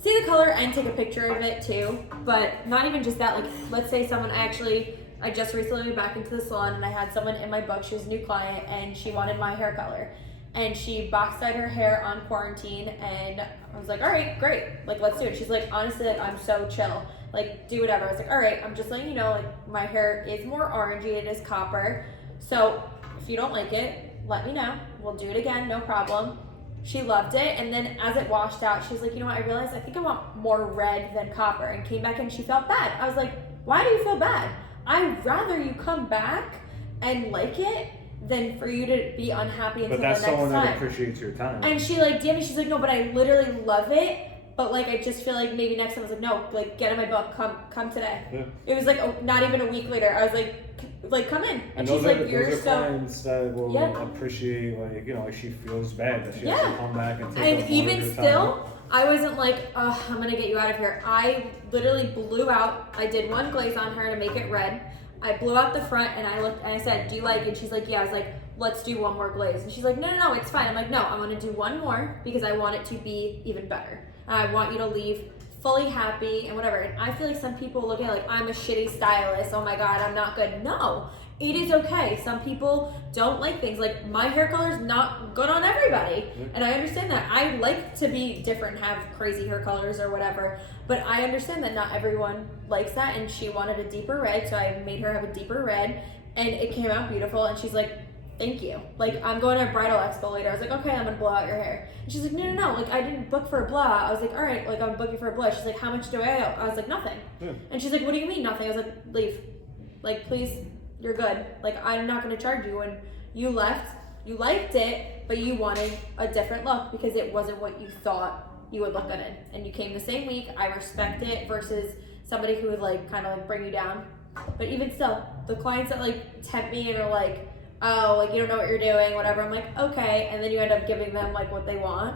and take a picture of it too. But not even just that, like, let's say someone, I just recently went back into the salon and I had someone in my book, she was a new client and she wanted my hair color. And she box dyed her hair on quarantine, and I was like, all right, great, like, let's do it. She's like, honestly, like, I'm so chill, like, do whatever. I was like, all right, I'm just letting you know, like, my hair is more orangey, it is copper, so if you don't like it, let me know. We'll do it again, no problem. She loved it, and then as it washed out, she was like, you know what, I realized I think I want more red than copper, and came back and she felt bad. I was like, why do you feel bad? I'd rather you come back and like it than for you to be unhappy until the next time. But that's someone that appreciates your time. And she like, damn it, she's like, no, but I literally love it. But like, I just feel like maybe next time. I was like, no, like, get in my book, come today. It was like not even a week later. I was like, come in. And she's like, you're those are clients that will appreciate, like, you know, like, she feels bad that she has to come back and take and up even more of your still, time. I wasn't like, oh, I'm gonna get you out of here. I literally blew out. I did one glaze on her to make it red. I blew out the front, and I looked and I said, do you like it? And she's like, yeah. I was like, let's do one more glaze. And she's like, no, it's fine. I'm like, no, I want to do one more because I want it to be even better. And I want you to leave fully happy and whatever. And I feel like some people look at it like, I'm a shitty stylist. Oh my God, I'm not good. No, it is okay. Some people don't like things. Like, my hair color is not good on everybody. And I understand that. I like to be different, have crazy hair colors or whatever. But I understand that not everyone likes that. And she wanted a deeper red, so I made her have a deeper red. And it came out beautiful. And she's like, thank you. Like, I'm going to a bridal expo later. I was like, okay, I'm gonna blow out your hair. And she's like, no. Like, I didn't book for a blowout. I was like, all right, like, I'm booking for a blowout. She's like, how much do I owe? I was like, nothing. And she's like, what do you mean nothing? I was like, leave. Like, please, you're good. Like, I'm not gonna charge you. When you left, you liked it, but you wanted a different look because it wasn't what you thought you would look good in. And you came the same week. I respect it versus somebody who would, like, kind of like bring you down. But even still, the clients that like tempt me and are like, oh, like, you don't know what you're doing, whatever, I'm like, okay, and then you end up giving them like what they want.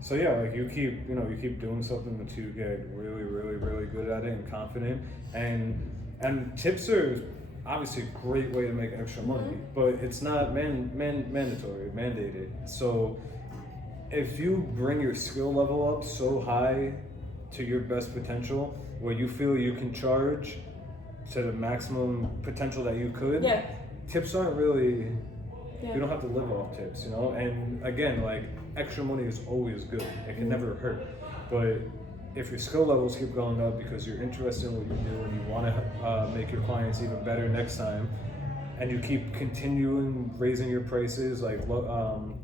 So yeah, like, you keep doing something that you get really, really, really good at it and confident, and tips are obviously a great way to make extra money, but it's not mandatory, mandated. So if you bring your skill level up so high to your best potential, where you feel you can charge to the maximum potential that you could, tips aren't really, you don't have to live off tips, you know? And again, like, extra money is always good. It can never hurt. But if your skill levels keep going up because you're interested in what you do and you want to make your clients even better next time, and you keep continuing raising your prices, like,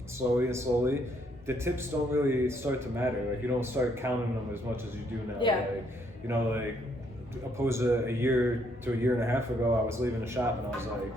slowly, the tips don't really start to matter. Like, you don't start counting them as much as you do now. Like, you know, like, opposed to a year and a half ago, I was leaving the shop and I was like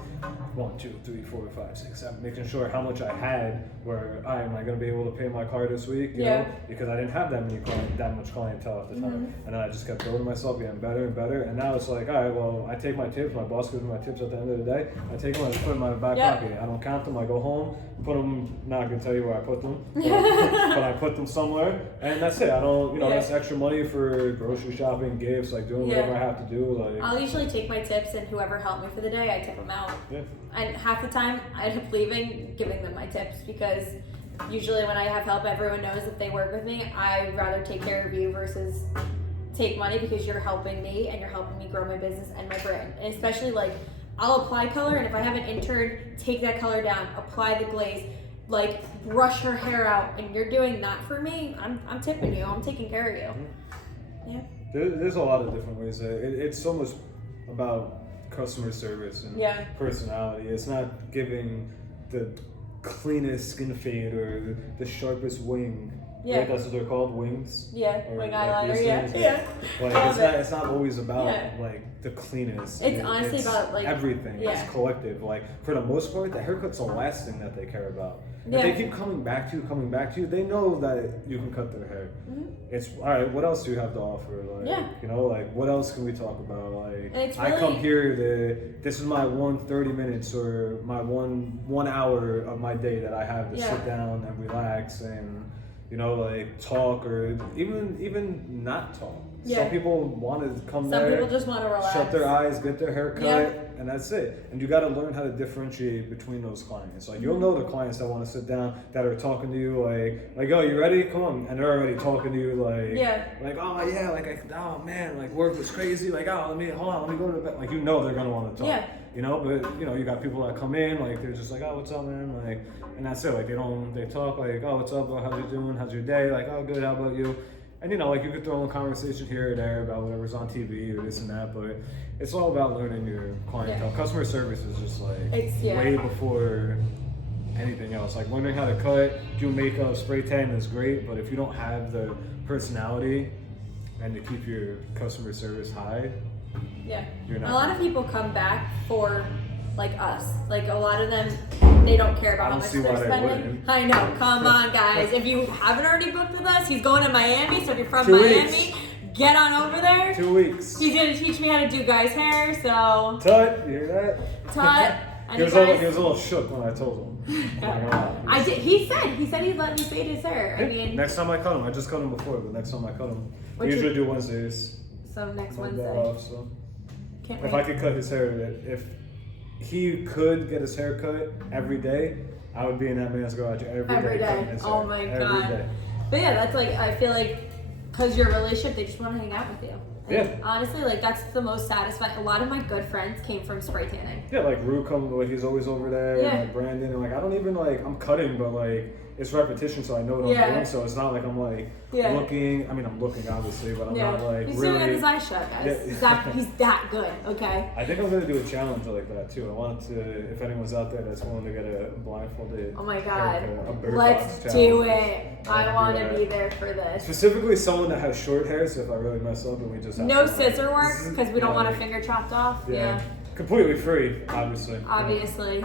1, 2, 3, 4, 5, 6, 7, making sure how much I had, where am I going to be able to pay my car this week, you know, because I didn't have that much clientele at the time. And then I just kept building myself, getting better and better, and now it's like, all right, well, I take my tips, my boss gives me my tips at the end of the day, I take them, I just put them in my back pocket, I don't count them, I go home, put them, not gonna tell you where I put them, but I put them somewhere, and that's it. I don't, you know, that's extra money for grocery shopping, gifts, like doing whatever I have to do. Like, I'll usually take my tips, and whoever helped me for the day, I tip them out. And half the time, I end up leaving, giving them my tips, because usually when I have help, everyone knows if they work with me, I'd rather take care of you versus take money, because you're helping me and you're helping me grow my business and my brand. And especially like, I'll apply color, and if I have an intern, take that color down, apply the glaze, like brush her hair out, and you're doing that for me, I'm tipping you, I'm taking care of you. Yeah. There's a lot of different ways. It's so much about customer service and personality. It's not giving the cleanest skin fade or the sharpest wing. Yeah. Right? That's what they're called, wings. Yeah, or wing like eyeliner. these Yeah, things. yeah. Like it's not always about Yeah. like the cleanest. It's honestly about like everything. Yeah. It's collective. Like for the most part, the haircut's the last thing that they care about. If Yeah. they keep coming back to you, they know that you can cut their hair. Mhm. It's all right. What else do you have to offer? Like, Yeah. you know, like what else can we talk about? Like, And it's I really- come here this is my 30 minutes or my one hour of my day that I have to Yeah. sit down and relax and, you know, like talk or even not talk. Yeah. Some people want to come Some there, people just want to relax. shut their eyes, get their hair cut, Yeah. and that's it. And you got to learn how to differentiate between those clients. Like you'll know the clients that want to sit down, that are talking to you like, oh, you ready? Come on, and they're already talking to you like, oh yeah, oh man, like work was crazy. Like let me go to bed. Like you know they're gonna want to talk. Yeah. You know, but you know you got people that come in like they're just like, oh, what's up, man? Like, and that's it. Like they talk like, oh, what's up? How's you doing? How's your day? Like, oh, good. How about you? And you know, like you could throw in a conversation here or there about whatever's on TV or this and that, but it's all about learning your clientele. Yeah. Customer service is just like It's- yeah. way before anything else. Like learning how to cut, do makeup, spray tan is great, but if you don't have the personality and to keep your customer service high, Yeah. you're not. A lot of people come back for like us. Like a lot of them, they don't care I about how don't much see they're why they spending. wouldn't. I know. Come on, guys. If you haven't already booked with us, he's going to Miami. So if you're from 2 Miami, weeks. get on over there. 2 weeks. He's gonna teach me how to do guys' hair. So Tut, you hear that? Tut. He was, Any he was guys? a little shook when I told him. I'm not gonna lie. I did. He said he'd let me fade his hair. I mean, Next time I cut him, I just cut him before, but next time I cut him, we Which usually do Wednesdays. so next My day Wednesday. off, so. Can't If wait. I could cut his hair, if he could get his hair cut every day, I would be in that man's garage Every cutting day. his Oh hair. my Every God. day. But yeah, that's like, I feel like, because your relationship, they just want to hang out with you. And Yeah. honestly, like that's the most satisfying. A lot of my good friends came from spray tanning. Yeah, like Rue like he's always over there, Yeah. and like Brandon, and like I don't even like I'm cutting, but like it's repetition, so I know what Yeah. I'm doing. So it's not like I'm like Yeah. looking. I mean, I'm looking obviously, but I'm not like he's really. doing it his eyes shut, guys. Yeah. He's that good, okay? I think I'm gonna do a challenge like that too. I want to, if anyone's out there that's willing to get a blindfolded. Oh my God. haircut, a bird Let's box do challenge. it. I I wanna want do to that. be there for this. Specifically, someone that has short hair. So if I really mess up, and we just have No to, like, scissor work because we don't want a like, finger chopped off. Yeah. Completely free, obviously. Obviously.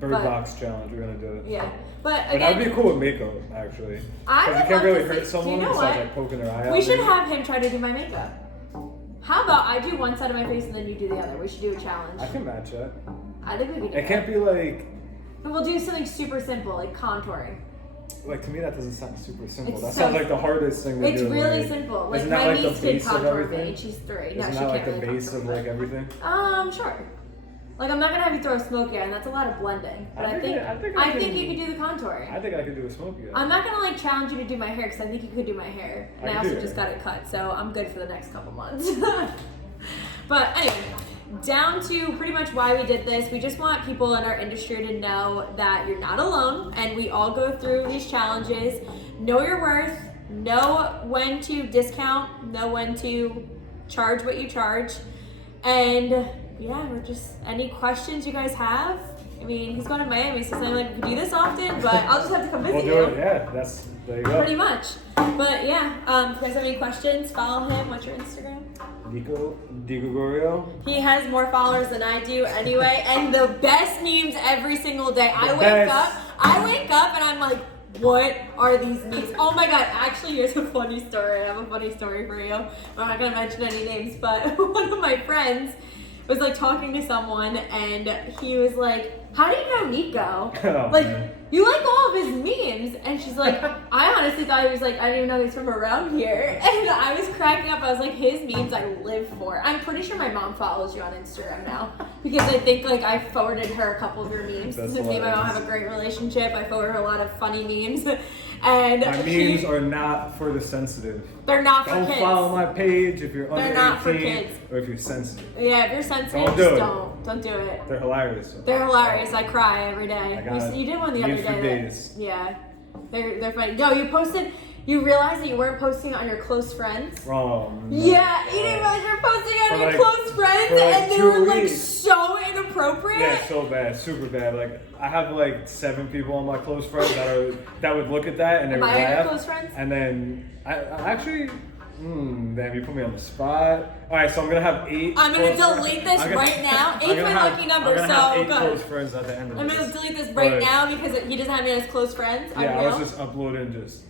Bird but- box challenge. We're gonna do it. Yeah. But But that'd again, be cool with makeup, actually. I Because would you can't love really to hurt see- someone you know besides what? like poking their eye out. we should maybe. have him try to do my makeup. How about I do one side of my face and then you do the other? We should do a challenge. I can match that. I think we could do It can't be like But we'll do something super simple, like contouring. to me that doesn't sound super simple. It's That so- sounds like the hardest thing to It's do. really like, simple. Like isn't that my like the niece did base of contour everything? me. She's 3. Isn't No, she that like can't the really base contour of me. like everything? Sure. Like I'm not gonna have you throw a smoky eye, and that's a lot of blending. But I think I you could do the contouring. I think I could do a smoky eye. I'm not gonna like challenge you to do my hair because I think you could do my hair, and I I can do also your just hair. got it cut, so I'm good for the next couple months. But anyway, down to pretty much why we did this. We just want people in our industry to know that you're not alone, and we all go through these challenges. Know your worth. Know when to discount. Know when to charge what you charge, and yeah, we're just any questions you guys have. I mean, he's going to Miami, so it's not like we can do this often, but I'll just have to come visit We'll do you. it. Yeah, there you go. Pretty much. But yeah, if you guys have any questions, follow him. What's your Instagram? Nico DiGregorio. He has more followers than I do anyway, and the best memes every single day. I wake up and I'm like, what are these memes? Oh my God, actually here's a funny story. I have a funny story for you. I'm not gonna mention any names, but one of my friends was like talking to someone and he was like, how do you know Nico? Oh, Like, man. you like all of his memes? And she's like, I honestly thought he was like, I didn't even know he was from around here. And I was cracking up. I was like, his memes I live for. I'm pretty sure my mom follows you on Instagram now. Because I think like I forwarded her a couple of your memes. That's Since me and my mom have a great relationship, I forward her a lot of funny memes. And My memes are not for the sensitive. they're not for Don't kids. follow my page if you're under They're not for 18 kids. or if you're sensitive. Yeah, if you're sensitive, Don't do just it. don't do it. They're hilarious. They're hilarious. I cry every day. I got You did one the other memes day. for days. Yeah, they're funny. No, you posted. You realized that you weren't posting on your close friends. Wrong. Yeah, you didn't realize you were posting on For your like- close friends, for like and they 2 were like weeks. so inappropriate. Yeah, so bad, super bad. Like I have like 7 people on my close friends that would look at that and they Am would I on your laugh. close friends? And then I actually, damn, you put me on the spot. All right, so I'm gonna have 8. I'm gonna close delete friends. this I'm gonna- right now. I'm 8's gonna my have- lucky number, I'm gonna have so 8 go. close friends at the end of I'm this. gonna delete this right But- now because he doesn't have me as close friends. Yeah, I Unreal. was just uploading just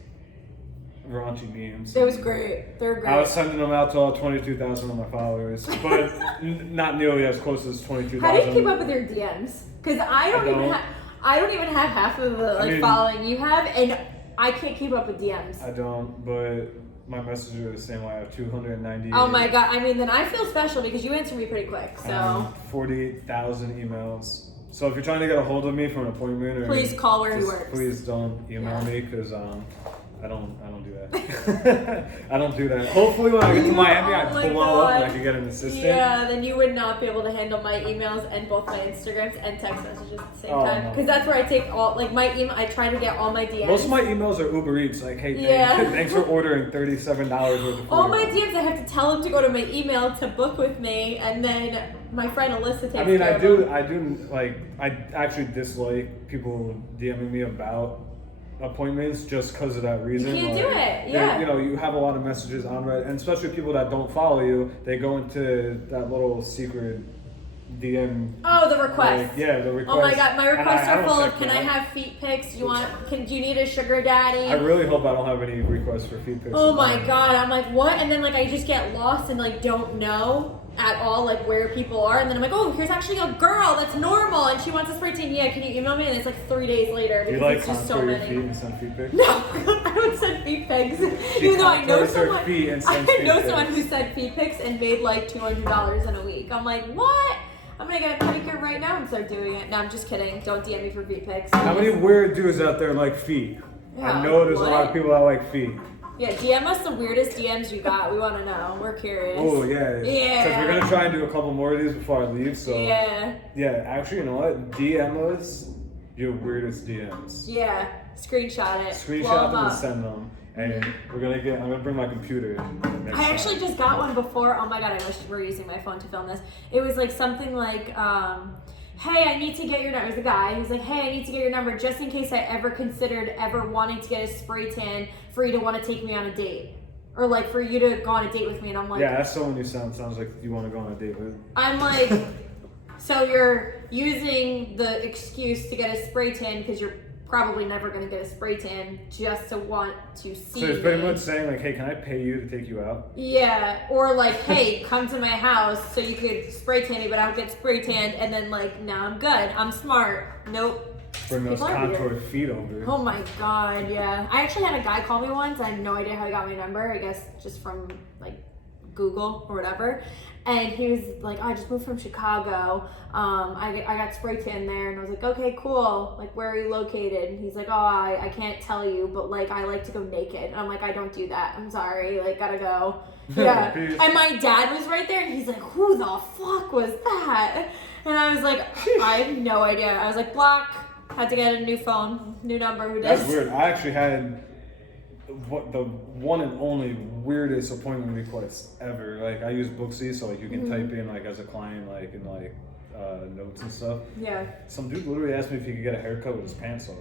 raunchy memes. It was great. They're great. I was sending them out to all 22,000 of my followers, but not nearly as close as 22,000. How do you keep up with your DMs? Because I don't even have half of the I mean- following you have, and I can't keep up with DMs. I don't, but my messages are the same way. I have 290. Oh my god! I mean, then I feel special because you answer me pretty quick. So 48,000 emails. So if you're trying to get a hold of me for an appointment, or Please call where he just works. Please don't email Yeah. me because I don't do that. I don't do that. Hopefully when I get to Miami, I Oh my blow up and God. I can get an assistant. yeah, then you would not be able to handle my emails and both my Instagrams and text messages at the same Oh, time. no. Because that's where I take all like my email. I try to get all my DMs. Most of my emails are Uber Eats, like, hey, Yeah. thanks for ordering $37 worth of food. all my DMs, I have to tell them to go to my email to book with me, and then my friend Alyssa takes I mean, care I of do, them. like, I actually dislike people DMing me about appointments just because of that reason. can't Like, do it, they- yeah. You know, you have a lot of messages on Reddit, and especially people that don't follow you, they go into that little secret DM. Oh, the request. Like, yeah, the request. Oh my god, my And requests I are don't full of check can I that. have feet pics? Do you need a sugar daddy? I really hope I don't have any requests for feed pics. Oh my god, I'm like, what? And then like I just get lost and like don't know at all like where people are, and then I'm like, oh, here's actually a girl that's normal and she wants a spray tan. Yeah, can you email me? And it's like 3 days later Do you because like it's just so contour your many. feet and send feed pics? No, I don't send feet pics. She Even though I know contours her someone, feet and I sends feet know pics. someone who sent feet pics and made like $200 in a week. I'm like, what? I'm gonna get a pedicure right now and start doing it. No, I'm just kidding. Don't DM me for feet pics. How many weird dudes out there like feet? Yeah, I know there's a lot of what? people that like feet. Yeah, DM us the weirdest DMs you got. We want to know. We're curious. Oh yeah. Yeah. Because we're gonna try and do a couple more of these before I leave. So Yeah. actually, you know what? DM us your weirdest DMs. Yeah. Screenshot it. Blow Screenshot 'em them and up. send them, and I'm gonna bring my computer. Next I actually time. just got one before. Oh my god, I wish we were using my phone to film this. It was like something like, hey, I need to get your number. It was a guy. He was like, hey, I need to get your number just in case I ever considered ever wanting to get a spray tan for you to want to take me on a date. Or like for you to go on a date with me. And I'm like, Yeah, that's someone you sounds like you want to go on a date with. I'm like, so you're using the excuse to get a spray tan because you're probably never going to get a spray tan just to want to see So it's pretty me. much saying like, hey, can I pay you to take you out? Yeah, or like, hey, come to my house so you could spray tan me, but I don't get spray tanned, and then like, now I'm good. I'm smart. Nope. Bring those People are weird. contoured feet over. Oh my god, yeah. I actually had a guy call me once. I had no idea how he got my number. I guess just from like Google or whatever. And he was like, oh, I just moved from Chicago. I got spray tan there. And I was like, okay, cool. Like, where are you located? And he's like, oh, I can't tell you, but like, I like to go naked. And I'm like, I don't do that. I'm sorry. Like, gotta go. Yeah. Peace. And my dad was right there. And he's like, who the fuck was that? And I was like, I have no idea. I was like, block. Had to get a new phone, new number. Who does? That's weird. I actually had the one and only weirdest appointment request ever. Like I use Booksy, so like you can type in like as a client like in like notes and stuff. Yeah. Some dude literally asked me if he could get a haircut with his pants off.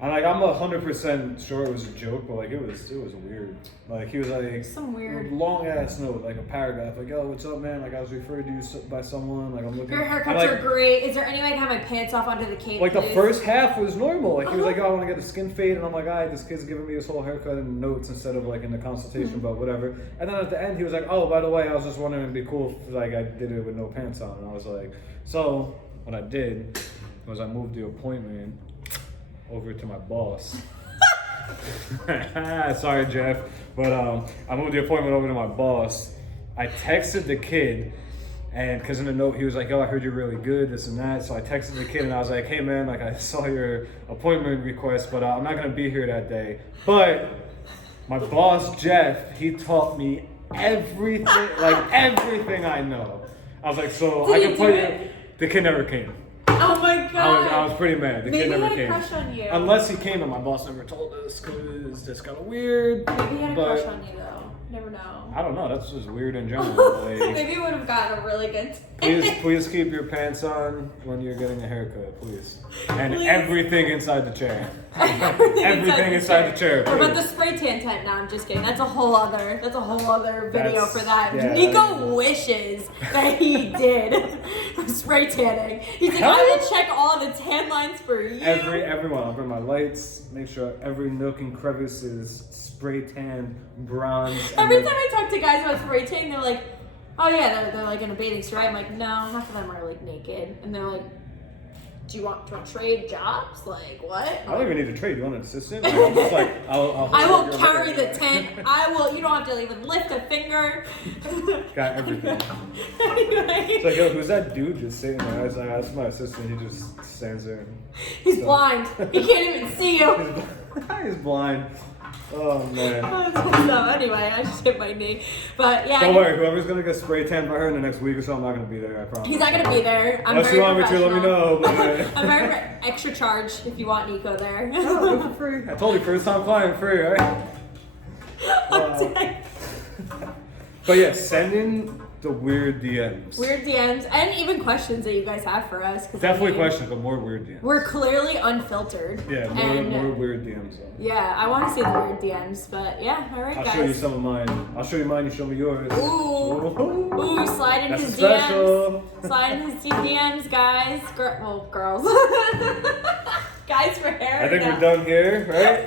And like I'm 100% sure it was a joke, but like it was weird. Like he was like Some weird. long ass note, like a paragraph, like yo, what's up, man? Like I was referred to you by someone. Like I'm looking. Your and, haircuts like, are great. Is there any way I can have my pants off under the cape? like the please? first half was normal. Like he was like, "Oh, I want to get a skin fade," and I'm like, "All right, this kid's giving me his whole haircut in notes instead of like in the consultation, but whatever." And then at the end, he was like, "Oh, by the way, I was just wondering, it'd be cool if like I did it with no pants on." And I was like, "So what I did was I moved the appointment over to my boss." Sorry, Jeff, but I moved the appointment over to my boss. I texted the kid, and because in the note he was like, "Yo, I heard you're really good, this and that." So I texted the kid, and I was like, "Hey, man, like I saw your appointment request, but I'm not gonna be here that day." But my boss, Jeff, he taught me everything, like everything I know. I was like, "So Did I he can do put you." it? The kid never came. Oh my god. I was pretty mad. The Maybe kid he never had a came. crush on you. Unless he came and my boss never told us because that's kind of weird. Maybe he had a but crush on you though. Never know. I don't know. That's just weird in general. Like, Maybe you would have gotten a really good. please keep your pants on when you're getting a haircut, please. And Please. everything inside the chair. Everything inside the chair. What about the please. spray tan tent? No, I'm just kidding. That's a whole other video That's- for that. yeah, Nico wishes that he did spray tanning. He's like, Hell I yeah. will check all the tan lines for you. Everyone. I'll bring my lights. Make sure every nook and crevice is spray tan, bronze. and Every then- time I talk to guys about spray tan, they're like, oh yeah, they're like in a bathing suit. I'm like, no, half of them are like naked, and they're like, do you want to trade jobs? Like what? I don't even need to trade. You want an assistant? Like, I'm just like, I'll I will hold your carry hair. the tent. I will. You don't have to even lift a finger. Got everything. Anyway, It's like, yo, who's that dude just sitting there? I was like, that's my assistant. He just stands there. he's blind. He can't even see you. He's blind. Oh man. So anyway, I just hit my knee. But yeah, Don't worry, whoever's gonna get spray tan by her in the next week or so, I'm not gonna be there. I promise. he's not gonna be there. I'm Unless very you want me to, let me professional. know. But, I'm very extra charge if you want Nico there. oh, do it for free. I told you, first time client, free, right? But yeah, send in the weird DMs. Weird DMs and even questions that you guys have for us. 'cause I Definitely mean, questions, but more weird DMs. We're clearly unfiltered. Yeah, and more weird DMs. Though. yeah, I want to see the weird DMs, but yeah, all right, I'll guys. show you some of mine. I'll show you mine. You show me yours. Ooh. Ooh, slide in That's his a special. DMs. Slide in his DMs, guys. Girls. Guys for hair. I think no. we're done here, right?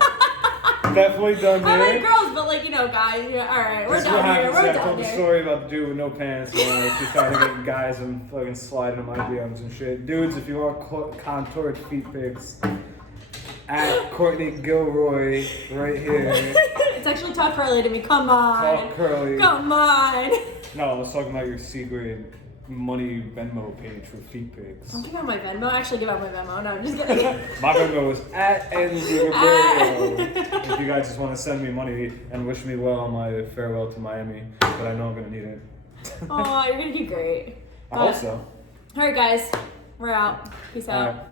Definitely done I like here. girls, but like, guys. Yeah, all right, we're This is what done here. happens. We're I told done the here. story about the dude with no pants. She's trying to get guys and fucking slide into my DMs and shit. Dudes, if you want contoured feet pics, at Courtney Gilroy right here. It's actually Talk Curly to me. Come on. Talk Curly. Come on. No, I was talking about your secret money Venmo page for feet pics. Don't give out my Venmo. Actually, give out my Venmo. No, I'm just kidding. My Venmo is at NZ Roberto. If you guys just want to send me money and wish me well on my farewell to Miami, but I know I'm gonna need it. Oh, you're gonna do great. I hope so. All right, guys. We're out. Peace out. Alright.